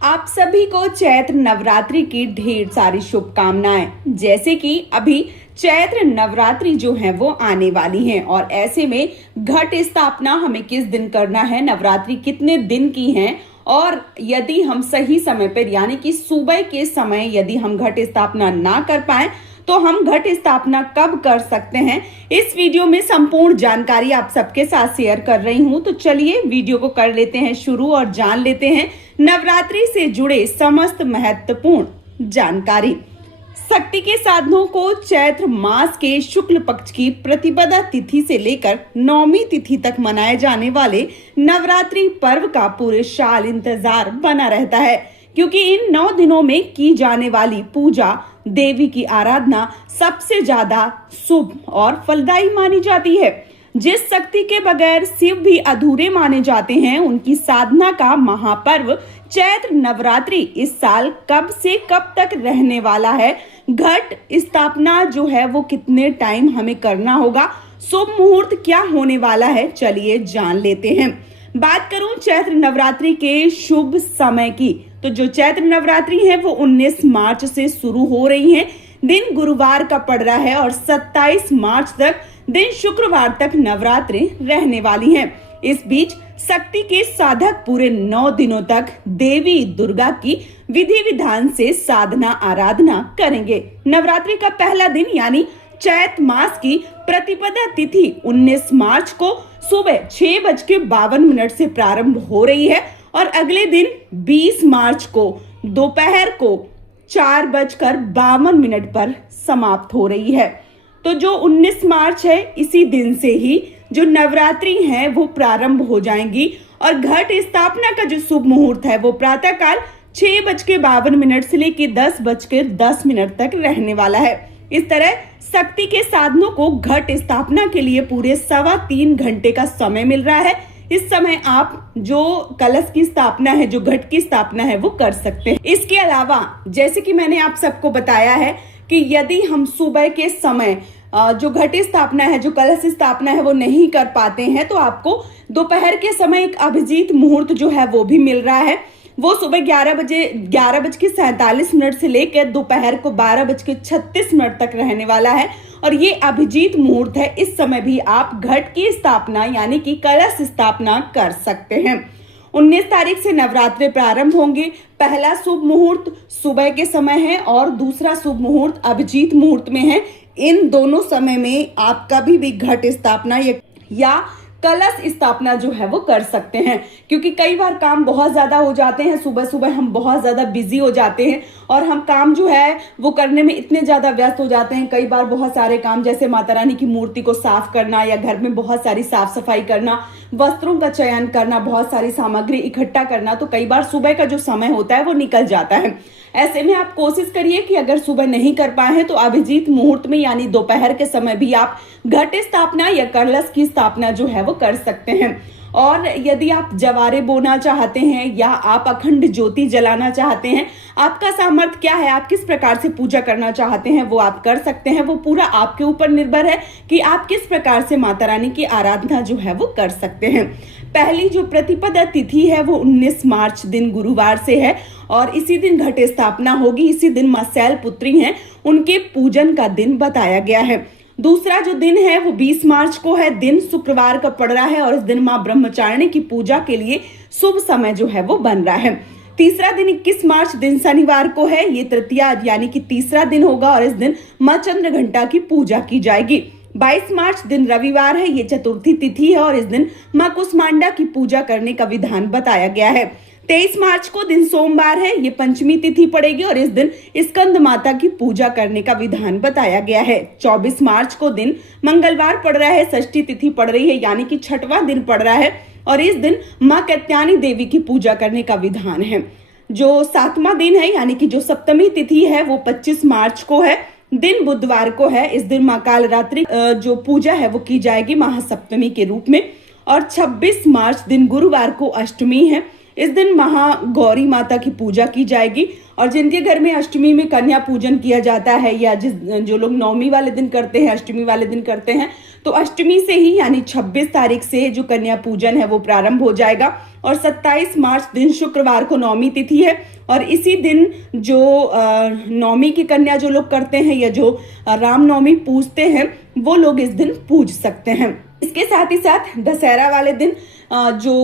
आप सभी को चैत्र नवरात्रि की ढेर सारी शुभकामनाएं। जैसे कि अभी चैत्र नवरात्रि जो है वो आने वाली है और ऐसे में घट स्थापना हमें किस दिन करना है, नवरात्रि कितने दिन की है और यदि हम सही समय पर यानी कि सुबह के समय यदि हम घट स्थापना ना कर पाए तो हम घट स्थापना कब कर सकते हैं, इस वीडियो में संपूर्ण जानकारी आप सबके साथ शेयर कर रही हूं। तो चलिए वीडियो को कर लेते हैं शुरू और जान लेते हैं नवरात्रि से जुड़े समस्त महत्वपूर्ण जानकारी। शक्ति के साधनों को चैत्र मास के शुक्ल पक्ष की प्रतिपदा तिथि से लेकर नौमी तिथि तक मनाए जाने वाले नवरात्रि पर्व का पूरे साल इंतजार बना रहता है, क्योंकि इन 9 दिनों में की जाने वाली पूजा, देवी की आराधना सबसे ज्यादा शुभ और फलदायी मानी जाती है। जिस शक्ति के बगैर शिव भी अधूरे माने जाते हैं, उनकी साधना का महापर्व चैत्र नवरात्रि इस साल कब से कब तक रहने वाला है, घट स्थापना जो है वो कितने टाइम हमें करना होगा, शुभ मुहूर्त क्या होने वाला है, चलिए जान लेते हैं। बात करूं चैत्र नवरात्रि के शुभ समय की, तो जो चैत्र नवरात्रि है वो 19 मार्च से शुरू हो रही है। दिन गुरुवार का पड़ रहा है और 27 मार्च तक दिन शुक्रवार तक नवरात्रि रहने वाली है। इस बीच शक्ति के साधक पूरे 9 दिनों तक देवी दुर्गा की विधि विधान से साधना आराधना करेंगे। नवरात्रि का पहला दिन यानी चैत मास की प्रतिपदा तिथि 19 मार्च को सुबह 6:52 से प्रारंभ हो रही है और अगले दिन 20 मार्च को दोपहर को 4:52 पर समाप्त हो रही है। तो जो 19 मार्च है इसी दिन से ही जो नवरात्रि है वो प्रारंभ हो जाएंगी और घट स्थापना का जो शुभ मुहूर्त है वो प्रातःकाल 6:52 से लेकर 10:10 तक रहने वाला है। इस तरह शक्ति के साधनों को घट स्थापना के लिए पूरे 3.25 घंटे का समय मिल रहा है। इस समय आप जो कलश की स्थापना है, जो घट की स्थापना है वो कर सकते हैं। इसके अलावा जैसे कि मैंने आप सबको बताया है कि यदि हम सुबह के समय जो घट स्थापना है, जो कलश स्थापना है वो नहीं कर पाते हैं, तो आपको दोपहर के समय एक अभिजीत मुहूर्त जो है वो भी मिल रहा है। वो सुबह 11:47 से लेकर दोपहर को 12:36 तक रहने वाला है और ये अभिजीत मुहूर्त है। इस समय भी आप घट की स्थापना यानी कि कलश स्थापना कर सकते हैं। 19 तारीख से नवरात्रि प्रारंभ होंगे। पहला शुभ मुहूर्त सुबह के समय है और दूसरा शुभ मुहूर्त अभिजीत मुहूर्त में है। इन दोनों समय में आप कभी भी घट स्थापना या कलश स्थापना जो है वो कर सकते हैं, क्योंकि कई बार काम बहुत ज्यादा हो जाते हैं, सुबह सुबह हम बहुत ज्यादा बिजी हो जाते हैं और हम काम जो है वो करने में इतने ज्यादा व्यस्त हो जाते हैं। कई बार बहुत सारे काम जैसे माता रानी की मूर्ति को साफ करना या घर में बहुत सारी साफ सफाई करना, वस्त्रों का चयन करना, बहुत सारी सामग्री इकट्ठा करना, तो कई बार सुबह का जो समय होता है वो निकल जाता है। ऐसे में आप कोशिश करिए कि अगर सुबह नहीं कर पाए हैं तो अभिजीत मुहूर्त में यानी दोपहर के समय भी आप घट स्थापना या कलश की स्थापना जो है वो कर सकते हैं। और यदि आप जवारे बोना चाहते हैं या आप अखंड ज्योति जलाना चाहते हैं, आपका सामर्थ्य क्या है, आप किस प्रकार से पूजा करना चाहते हैं वो आप कर सकते हैं। वो पूरा आपके ऊपर निर्भर है कि आप किस प्रकार से माता रानी की आराधना जो है वो कर सकते हैं। पहली जो प्रतिपदा तिथि है वो 19 मार्च दिन गुरुवार से है और इसी दिन घट स्थापना होगी। इसी दिन मां शैलपुत्री हैं, उनके पूजन का दिन बताया गया है। दूसरा जो दिन है वो 20 मार्च को है, दिन शुक्रवार का पड़ रहा है और इस दिन मां ब्रह्मचारिणी की पूजा के लिए शुभ समय जो है वो बन रहा है। तीसरा दिन 21 मार्च दिन शनिवार को है, ये तृतीया यानी कि तीसरा दिन होगा और इस दिन मां चंद्रघंटा की पूजा की जाएगी। 22 मार्च दिन रविवार है, ये चतुर्थी तिथि है और इस दिन मां कुष्मांडा की पूजा करने का विधान बताया गया है। 23 मार्च को दिन सोमवार है, ये पंचमी तिथि पड़ेगी और इस दिन स्कंद माता की पूजा करने का विधान बताया गया है। 24 मार्च को दिन मंगलवार पड़ रहा है, षष्ठी तिथि पड़ रही है यानी कि 6वां दिन पड़ रहा है और इस दिन मां कात्यायनी देवी की पूजा करने का विधान है। जो 7वां दिन है यानी कि जो सप्तमी तिथि है वो 25 मार्च को है, दिन बुधवार को है। इस दिन मां कालरात्रि जो पूजा है वो की जाएगी महासप्तमी के रूप में और 26 मार्च दिन गुरुवार को अष्टमी है। इस दिन महागौरी माता की पूजा की जाएगी और जिनके घर में अष्टमी में कन्या पूजन किया जाता है या जो लोग नवमी वाले दिन करते हैं, अष्टमी वाले दिन करते हैं, तो अष्टमी से ही यानी 26 तारीख से जो कन्या पूजन है वो प्रारंभ हो जाएगा और 27 मार्च दिन शुक्रवार को नवमी तिथि है और इसी दिन जो नवमी की कन्या जो लोग करते हैं या जो रामनवमी पूजते हैं वो लोग इस दिन पूज सकते हैं। इसके साथ ही साथ दशहरा वाले दिन जो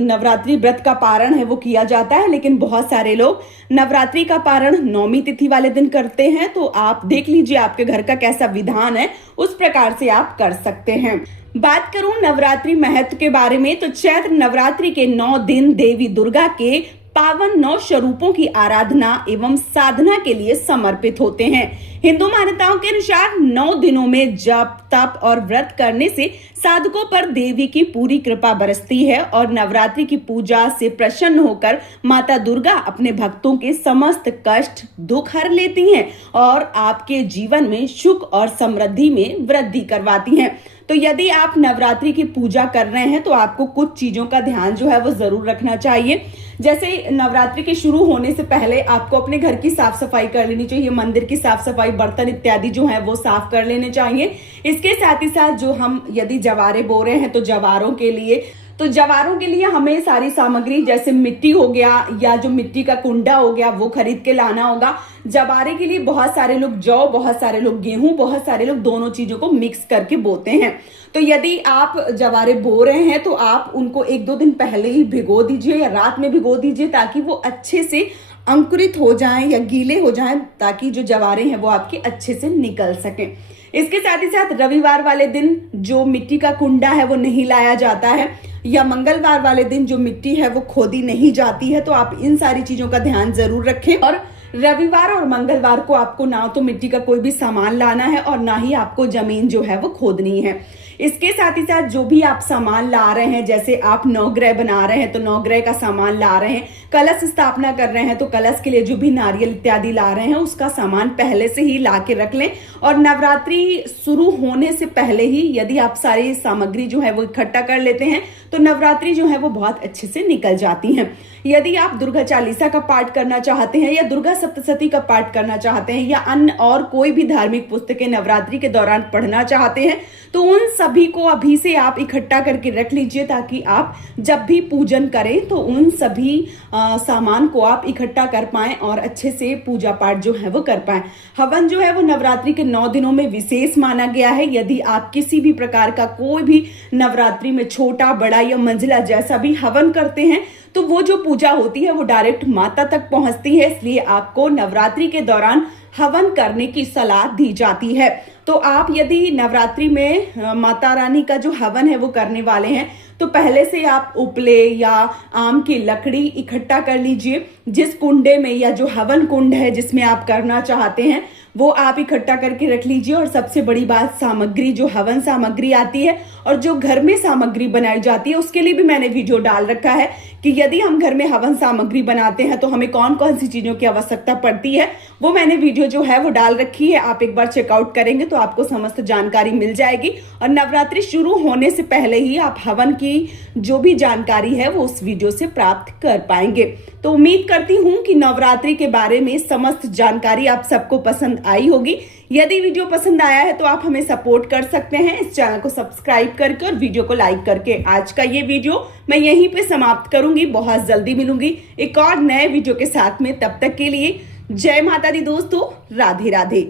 नवरात्रि व्रत का पारण है वो किया जाता है, लेकिन बहुत सारे लोग नवरात्रि का पारण नवमी तिथि वाले दिन करते हैं। तो आप देख लीजिए आपके घर का कैसा विधान है, उस प्रकार से आप कर सकते हैं। बात करूं नवरात्रि महत्व के बारे में तो चैत्र नवरात्रि के 9 दिन देवी दुर्गा के पावन 9 स्वरूपों की आराधना एवं साधना के लिए समर्पित होते हैं। हिंदू मान्यताओं के अनुसार 9 दिनों में जप तप और व्रत करने से साधकों पर देवी की पूरी कृपा बरसती है और नवरात्रि की पूजा से प्रसन्न होकर माता दुर्गा अपने भक्तों के समस्त कष्ट दुख हर लेती हैं और आपके जीवन में सुख और समृद्धि में वृद्धि करवाती हैं। तो यदि आप नवरात्रि की पूजा कर रहे हैं तो आपको कुछ चीजों का ध्यान जो है वो जरूर रखना चाहिए। जैसे नवरात्रि के शुरू होने से पहले आपको अपने घर की साफ सफाई कर लेनी चाहिए, मंदिर की साफ सफाई, बर्तन इत्यादि जो है वो साफ कर लेने चाहिए। इसके साथ ही साथ जो हम यदि जवारे बो रहे हैं तो जवारों के लिए हमें सारी सामग्री जैसे मिट्टी हो गया या जो मिट्टी का कुंडा हो गया वो खरीद के लाना होगा। जवारे के लिए बहुत सारे लोग जौ, बहुत सारे लोग गेहूं, बहुत सारे लोग दोनों चीजों को मिक्स करके बोते हैं। तो यदि आप जवारे बो रहे हैं तो आप उनको 1-2 दिन पहले ही भिगो दीजिए या रात में भिगो दीजिए ताकि वो अच्छे से अंकुरित हो जाएं या गीले हो जाएं, ताकि जो जवारे हैं वो आपके अच्छे से निकल सकें। इसके साथ ही साथ रविवार वाले दिन जो मिट्टी का कुंडा है वो नहीं लाया जाता है या मंगलवार वाले दिन जो मिट्टी है वो खोदी नहीं जाती है। तो आप इन सारी चीजों का ध्यान जरूर रखें और रविवार और मंगलवार को आपको ना तो मिट्टी का कोई भी सामान लाना है और ना ही आपको जमीन जो है वो खोदनी है। इसके साथ ही साथ जो भी आप सामान ला रहे हैं, जैसे आप नवग्रह बना रहे हैं तो नवग्रह का सामान ला रहे हैं, कलश स्थापना कर रहे हैं तो कलश के लिए जो भी नारियल इत्यादि ला रहे हैं उसका सामान पहले से ही ला के रख लें। और नवरात्रि शुरू होने से पहले ही यदि आप सारी सामग्री जो है वो इकट्ठा कर लेते हैं तो नवरात्रि जो है वो बहुत अच्छे से निकल जाती है। यदि आप दुर्गा चालीसा का पाठ करना चाहते हैं या दुर्गा सप्तशती का पाठ करना चाहते हैं या अन्य और कोई भी धार्मिक पुस्तकें नवरात्रि के दौरान पढ़ना चाहते हैं तो उन सभी को अभी से आप इकट्ठा करके रख लीजिए ताकि आप जब भी पूजन करें तो उन सभी सामान को आप इकट्ठा कर पाएं और अच्छे से पूजा पाठ जो है वो कर पाएं। हवन जो है वो नवरात्रि के 9 दिनों में विशेष माना गया है। यदि आप किसी भी प्रकार का कोई भी नवरात्रि में छोटा बड़ा या मंझला जैसा भी हवन करते हैं तो वो जो पूजा होती है वो डायरेक्ट माता तक पहुंचती है, इसलिए आपको नवरात्रि के दौरान हवन करने की सलाह दी जाती है। तो आप यदि नवरात्रि में माता रानी का जो हवन है वो करने वाले हैं तो पहले से आप उपले या आम की लकड़ी इकट्ठा कर लीजिए। जिस कुंडे में या जो हवन कुंड है जिसमें आप करना चाहते हैं वो आप इकट्ठा करके रख लीजिए। और सबसे बड़ी बात, सामग्री जो हवन सामग्री आती है और जो घर में सामग्री बनाई जाती है उसके लिए भी मैंने वीडियो डाल रखा है कि यदि हम घर में हवन सामग्री बनाते हैं तो हमें कौन कौन सी चीजों की आवश्यकता पड़ती है, वो मैंने वीडियो जो है वो डाल रखी है। आप एक बार चेकआउट करेंगे तो आपको समस्त जानकारी मिल जाएगी और नवरात्रि शुरू होने से पहले ही आप हवन की जो भी जानकारी है वो उस वीडियो से प्राप्त कर पाएंगे। तो उम्मीद करती हूँ कि नवरात्रि के बारे में समस्त जानकारी आप सबको पसंद आई होगी। यदि वीडियो पसंद आया है तो आप हमें सपोर्ट कर सकते हैं इस चैनल को सब्सक्राइब करके और वीडियो को लाइक करके। आज का ये वीडियो मैं यहीं पे समाप्त करूंगी, बहुत जल्दी मिलूंगी एक और नए वीडियो के साथ में। तब तक के लिए जय माता दी दोस्तों, राधे राधे।